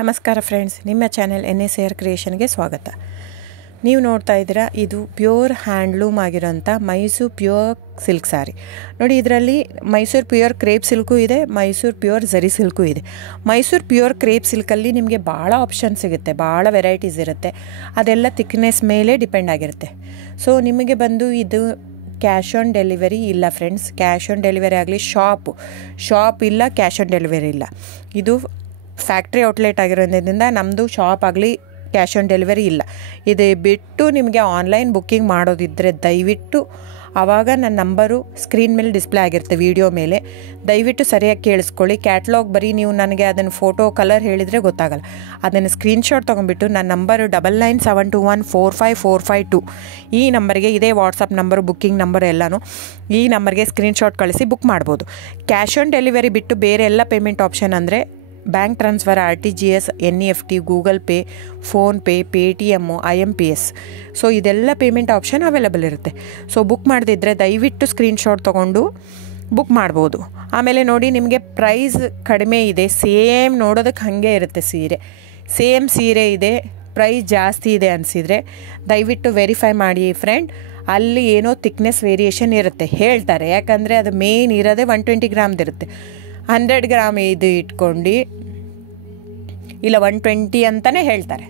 ನಮಸ್ಕಾರ ಫ್ರೆಂಡ್ಸ್, ನಿಮ್ಮ channel NSAR ಕ್ರಿಯೇಷನ್ಗೆ ಸ್ವಾಗತ. ನೀವು ನೋಡ್ತಾ ಇದ್ದೀರಾ, ಇದು ಪ್ಯೂರ್ ಹ್ಯಾಂಡ್ಲೂಮ್ ಆಗಿರೋಂಥ ಮೈಸೂರು ಪ್ಯೂರ್ ಸಿಲ್ಕ್ ಸ್ಯಾರಿ. ನೋಡಿ, ಇದರಲ್ಲಿ ಮೈಸೂರು ಪ್ಯೂರ್ ಕ್ರೇಪ್ ಸಿಲ್ಕು ಇದೆ, ಮೈಸೂರು ಪ್ಯೂರ್ ಝರಿ ಸಿಲ್ಕು ಇದೆ. ಮೈಸೂರು ಪ್ಯೂರ್ ಕ್ರೇಪ್ ಸಿಲ್ಕಲ್ಲಿ ನಿಮಗೆ ಭಾಳ ಆಪ್ಷನ್ ಸಿಗುತ್ತೆ, ಭಾಳ ವೆರೈಟೀಸ್ ಇರುತ್ತೆ. ಅದೆಲ್ಲ ಥಿಕ್ನೆಸ್ ಮೇಲೆ ಡಿಪೆಂಡ್ ಆಗಿರುತ್ತೆ. ಸೊ ನಿಮಗೆ ಬಂದು ಇದು ಕ್ಯಾಶ್ ಆನ್ ಡೆಲಿವರಿ ಇಲ್ಲ ಫ್ರೆಂಡ್ಸ್. ಕ್ಯಾಶ್ ಆನ್ ಡೆಲಿವರಿ ಆಗಲಿ, ಶಾಪ್ ಇಲ್ಲ, ಕ್ಯಾಶ್ ಆನ್ ಡೆಲಿವರಿ ಇಲ್ಲ. ಇದು ಫ್ಯಾಕ್ಟ್ರಿ ಔಟ್ಲೆಟ್ ಆಗಿರೋದ್ರಿಂದ ನಮ್ಮದು ಶಾಪ್ ಆಗಲಿ ಕ್ಯಾಶ್ ಆನ್ ಡೆಲಿವರಿ ಇಲ್ಲ. ಇದು ಬಿಟ್ಟು ನಿಮಗೆ ಆನ್ಲೈನ್ ಬುಕ್ಕಿಂಗ್ ಮಾಡೋದಿದ್ದರೆ ದಯವಿಟ್ಟು ಆವಾಗ ನನ್ನ ನಂಬರು ಸ್ಕ್ರೀನ್ ಮೇಲೆ ಡಿಸ್ಪ್ಲೇ ಆಗಿರುತ್ತೆ, ವಿಡಿಯೋ ಮೇಲೆ. ದಯವಿಟ್ಟು ಸರಿಯಾಗಿ ಕೇಳಿಸ್ಕೊಳ್ಳಿ. ಕ್ಯಾಟ್ಲಾಗ್ ಬರೀ ನೀವು ನನಗೆ ಅದನ್ನು ಫೋಟೋ ಕಲರ್ ಹೇಳಿದರೆ ಗೊತ್ತಾಗಲ್ಲ. ಅದನ್ನು ಸ್ಕ್ರೀನ್ಶಾಟ್ ತೊಗೊಂಡ್ಬಿಟ್ಟು ನನ್ನ ನಂಬರು 9972145452 ಈ ನಂಬರ್ಗೆ, ಇದೇ ವಾಟ್ಸಪ್ ನಂಬರು, ಬುಕ್ಕಿಂಗ್ ನಂಬರ್ ಎಲ್ಲನೂ ಈ ನಂಬರ್ಗೆ ಸ್ಕ್ರೀನ್ಶಾಟ್ ಕಳಿಸಿ ಬುಕ್ ಮಾಡ್ಬೋದು. ಕ್ಯಾಶ್ ಆನ್ ಡೆಲಿವರಿ ಬಿಟ್ಟು ಬೇರೆ ಎಲ್ಲ ಪೇಮೆಂಟ್ ಆಪ್ಷನ್ ಅಂದರೆ bank transfer, RTGS, NEFT, Google pay, PhonePe, Paytm, IMPS. So ಇದೆಲ್ಲ ಪೇಮೆಂಟ್ ಆಪ್ಷನ್ ಅವೈಲೇಬಲ್ ಇರುತ್ತೆ. ಸೊ ಬುಕ್ ಮಾಡದಿದ್ದರೆ ದಯವಿಟ್ಟು ಸ್ಕ್ರೀನ್ಶಾಟ್ ತೊಗೊಂಡು ಬುಕ್ ಮಾಡ್ಬೋದು. ಆಮೇಲೆ ನೋಡಿ, ನಿಮಗೆ ಪ್ರೈಸ್ ಕಡಿಮೆ ಇದೆ, ಸೇಮ್ ನೋಡೋದಕ್ಕೆ ಹಾಗೆ ಇರುತ್ತೆ ಸೇಮ್ ಸೀರೆ ಇದೆ, ಪ್ರೈಸ್ ಜಾಸ್ತಿ ಇದೆ ಅನಿಸಿದರೆ ದಯವಿಟ್ಟು ವೆರಿಫೈ ಮಾಡಿ ಫ್ರೆಂಡ್. ಅಲ್ಲಿ ಏನೋ ಥಿಕ್ನೆಸ್ ವೇರಿಯೇಷನ್ ಇರುತ್ತೆ ಹೇಳ್ತಾರೆ, ಯಾಕಂದರೆ ಅದು ಮೇನ್ ಇರೋದೇ 120 ಗ್ರಾಮ್ದಿರುತ್ತೆ. 100 ಗ್ರಾಮ್ ಇದು ಇಟ್ಕೊಂಡು ಇಲ್ಲ 120 ಅಂತಲೇ ಹೇಳ್ತಾರೆ.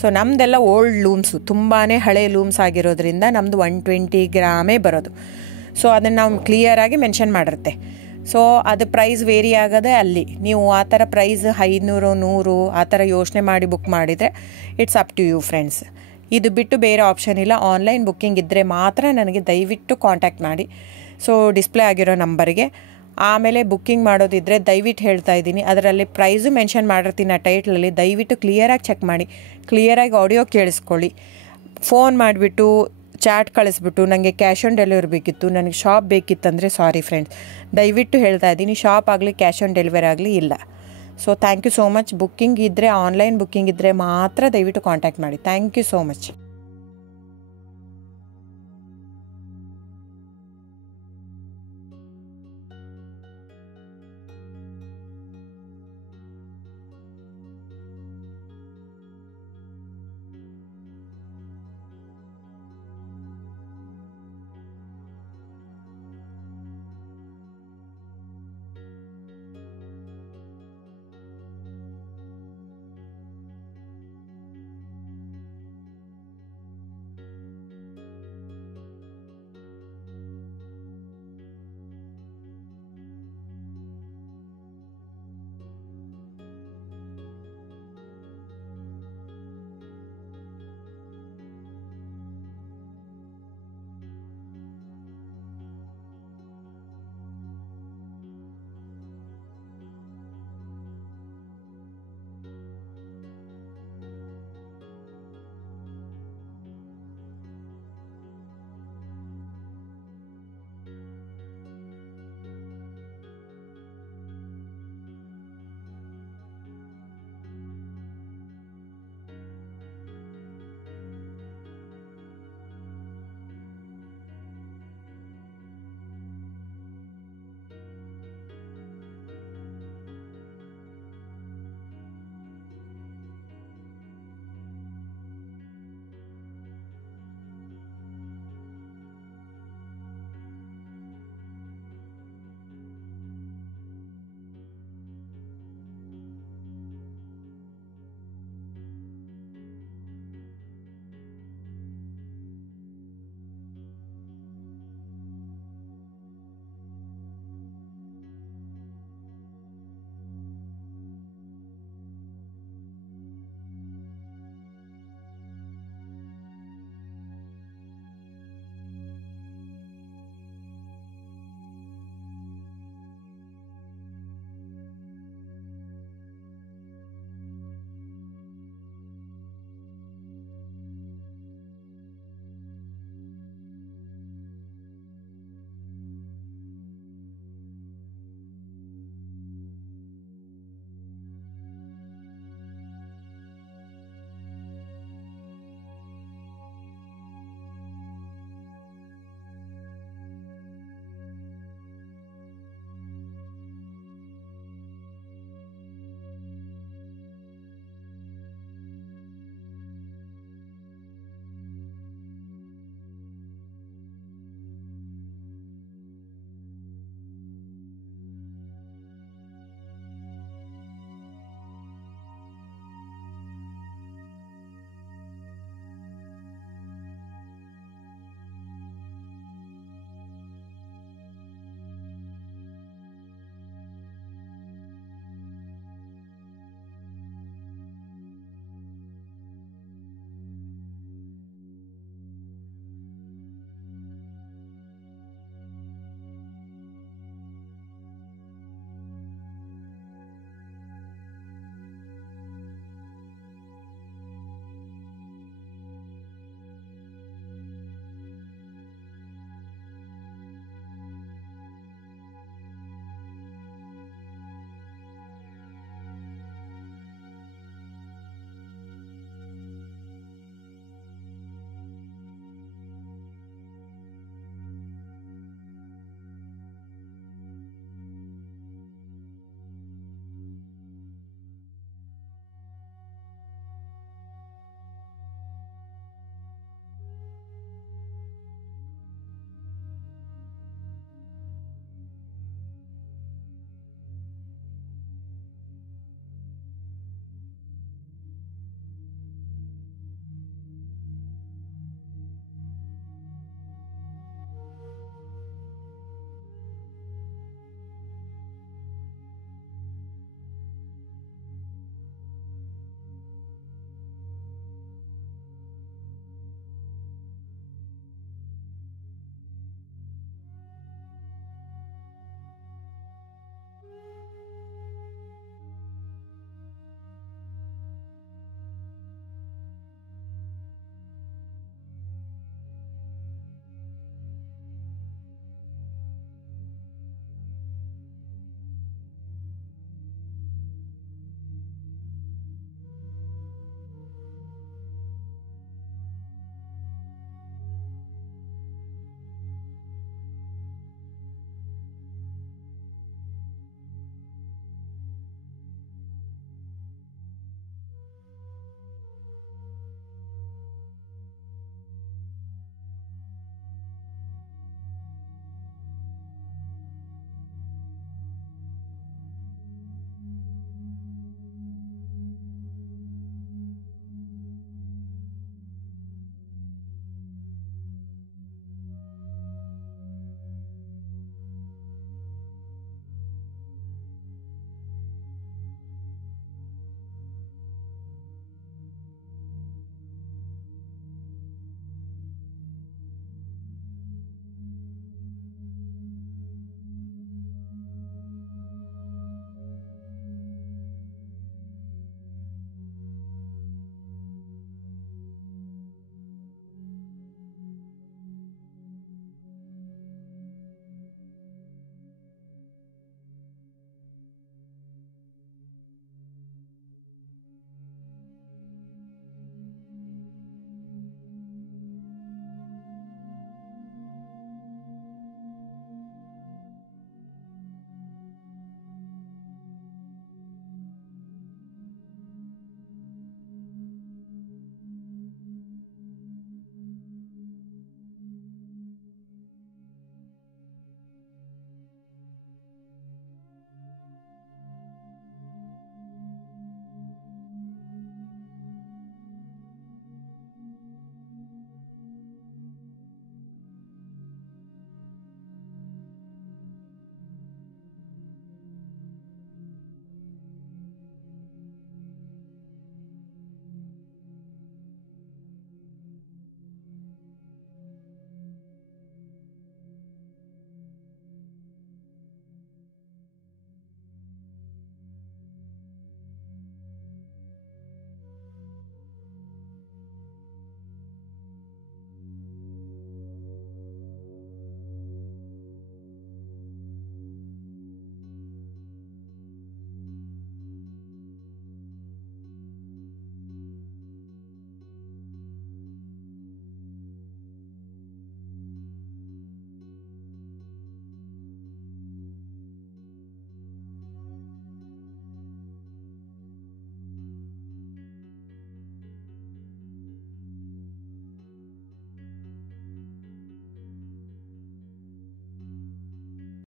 ಸೊ ನಮ್ಮದೆಲ್ಲ ಓಲ್ಡ್ ಲೂಮ್ಸು, ತುಂಬಾ ಹಳೆ ಲೂಮ್ಸ್ ಆಗಿರೋದ್ರಿಂದ ನಮ್ಮದು 120 ಗ್ರಾಮೇ ಬರೋದು. ಸೊ ಅದನ್ನು ನಾವು ಕ್ಲಿಯರಾಗಿ ಮೆನ್ಷನ್ ಮಾಡಿರುತ್ತೆ. ಸೊ ಅದು ಪ್ರೈಸ್ ವೇರಿ ಆಗೋದೇ ಅಲ್ಲಿ. ನೀವು ಆ ಥರ ಪ್ರೈಸ್ 500, 100 ಆ ಥರ ಯೋಚನೆ ಮಾಡಿ ಬುಕ್ ಮಾಡಿದರೆ it's up to you friends. ಇದು ಬಿಟ್ಟು ಬೇರೆ ಆಪ್ಷನ್ ಇಲ್ಲ. ಆನ್ಲೈನ್ ಬುಕ್ಕಿಂಗ್ ಇದ್ದರೆ ಮಾತ್ರ ನನಗೆ ದಯವಿಟ್ಟು ಕಾಂಟ್ಯಾಕ್ಟ್ ಮಾಡಿ. ಸೊ ಡಿಸ್ಪ್ಲೇ ಆಗಿರೋ ನಂಬರಿಗೆ. ಆಮೇಲೆ ಬುಕ್ಕಿಂಗ್ ಮಾಡೋದಿದ್ದರೆ ದಯವಿಟ್ಟು ಹೇಳ್ತಾ ಇದ್ದೀನಿ, ಅದರಲ್ಲಿ ಪ್ರೈಸು ಮೆನ್ಷನ್ ಮಾಡಿರ್ತೀನಿ ಆ ಟೈಟ್ಲಲ್ಲಿ. ದಯವಿಟ್ಟು ಕ್ಲಿಯರಾಗಿ ಚೆಕ್ ಮಾಡಿ, ಕ್ಲಿಯರಾಗಿ ಆಡಿಯೋ ಕೇಳಿಸ್ಕೊಳ್ಳಿ. ಫೋನ್ ಮಾಡಿಬಿಟ್ಟು ಚಾಟ್ ಕಳಿಸ್ಬಿಟ್ಟು ನನಗೆ ಕ್ಯಾಶ್ ಆನ್ ಡೆಲಿವರಿ ಬೇಕಿತ್ತು, ನನಗೆ ಶಾಪ್ ಬೇಕಿತ್ತಂದರೆ ಸಾರಿ ಫ್ರೆಂಡ್ಸ್, ದಯವಿಟ್ಟು ಹೇಳ್ತಾ ಇದ್ದೀನಿ, ಶಾಪ್ ಆಗಲಿ ಕ್ಯಾಶ್ ಆನ್ ಡೆಲಿವರಿ ಆಗಲಿ ಇಲ್ಲ. So thank you so much. Booking ಇದ್ದರೆ, ಆನ್ಲೈನ್ ಬುಕ್ಕಿಂಗ್ ಇದ್ದರೆ ಮಾತ್ರ ದಯವಿಟ್ಟು ಕಾಂಟ್ಯಾಕ್ಟ್ ಮಾಡಿ. Thank you so much.